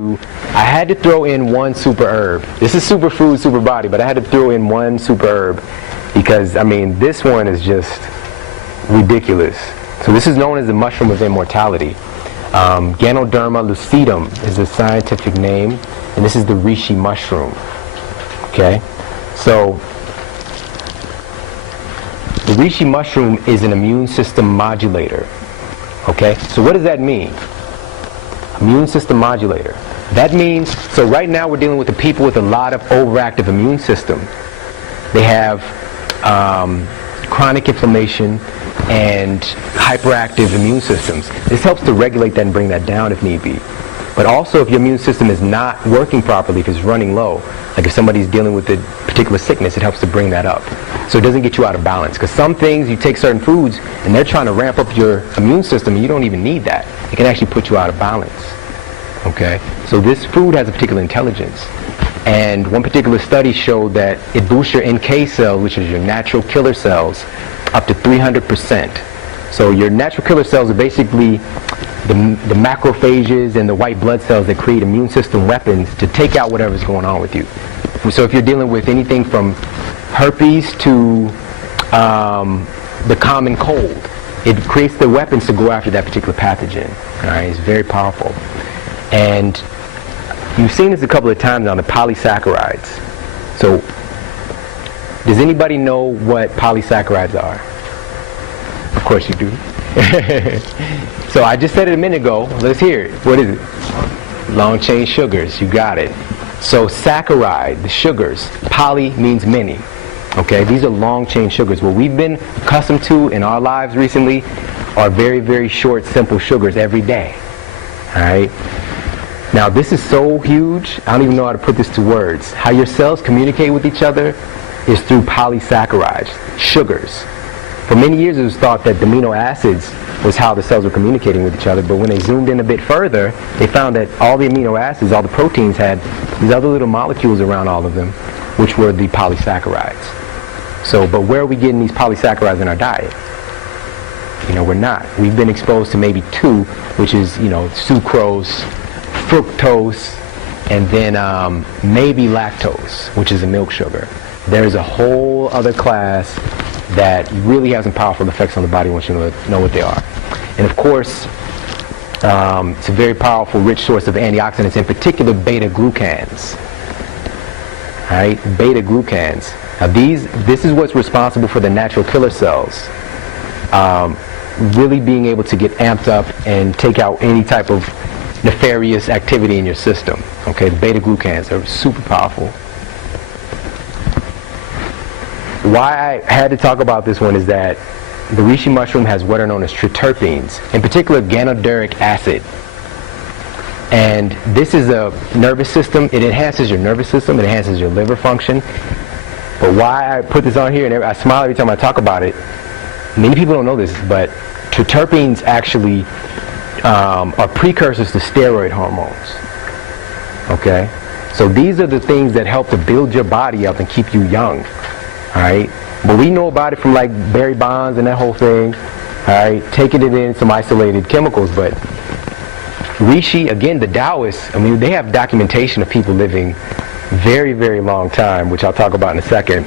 I had to throw in one super herb. This is superfood, super body, but I had to throw in one super herb because, I mean, this one is just ridiculous. So this is known as the mushroom of immortality. Ganoderma lucidum is the scientific name, and this is the Reishi mushroom. Okay, so the Reishi mushroom is an immune system modulator. Okay, so what does that mean? Immune system modulator. That means, so right now we're dealing with the people with a lot of overactive immune system. They have chronic inflammation and hyperactive immune systems. This helps to regulate that and bring that down if need be. But also if your immune system is not working properly, if it's running low, like if somebody's dealing with a particular sickness, it helps to bring that up. So it doesn't get you out of balance. Because some things, you take certain foods and they're trying to ramp up your immune system and you don't even need that. It can actually put you out of balance. Okay? So this food has a particular intelligence. And one particular study showed that it boosts your NK cells, which is your natural killer cells, up to 300%. So your natural killer cells are basically the macrophages and the white blood cells that create immune system weapons to take out whatever's going on with you. So if you're dealing with anything from herpes to the common cold, it creates the weapons to go after that particular pathogen. All right, it's very powerful. And you've seen this a couple of times on the polysaccharides. So does anybody know what polysaccharides are? Of course you do. So I just said it a minute ago. Let's hear it. What is it? Long chain sugars. You got it. So saccharide, the sugars, poly means many. Okay, these are long chain sugars. What we've been accustomed to in our lives recently are very, very short, simple sugars every day. All right. Now this is so huge, I don't even know how to put this to words. How your cells communicate with each other is through polysaccharides, sugars. For many years it was thought that the amino acids was how the cells were communicating with each other, but when they zoomed in a bit further, they found that all the amino acids, all the proteins had these other little molecules around all of them, which were the polysaccharides. So, but where are we getting these polysaccharides in our diet? You know, we're not. We've been exposed to maybe two, which is, you know, sucrose, fructose, and then maybe lactose, which is a milk sugar. There's a whole other class that really has some powerful effects on the body once you know what they are. And of course, it's a very powerful, rich source of antioxidants, in particular beta-glucans. All right, beta-glucans. Now this is what's responsible for the natural killer cells really being able to get amped up and take out any type of nefarious activity in your system. Okay, the beta-glucans are super powerful. Why I had to talk about this one is that the Reishi mushroom has what are known as triterpenes, in particular ganoderic acid. And this is a nervous system. It enhances your nervous system. It enhances your liver function. But why I put this on here, and I smile every time I talk about it, many people don't know this, but triterpenes actually are precursors to steroid hormones. Okay? So these are the things that help to build your body up and keep you young. Alright? But we know about it from like Barry Bonds and that whole thing. Alright? Taking it in some isolated chemicals, but Reishi, again, the Taoists, I mean, they have documentation of people living very, very long time, which I'll talk about in a second.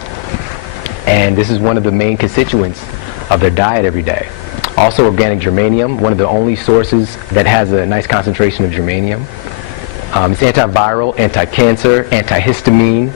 And this is one of the main constituents of their diet every day. Also organic germanium, one of the only sources that has a nice concentration of germanium. It's antiviral, anti-cancer, antihistamine.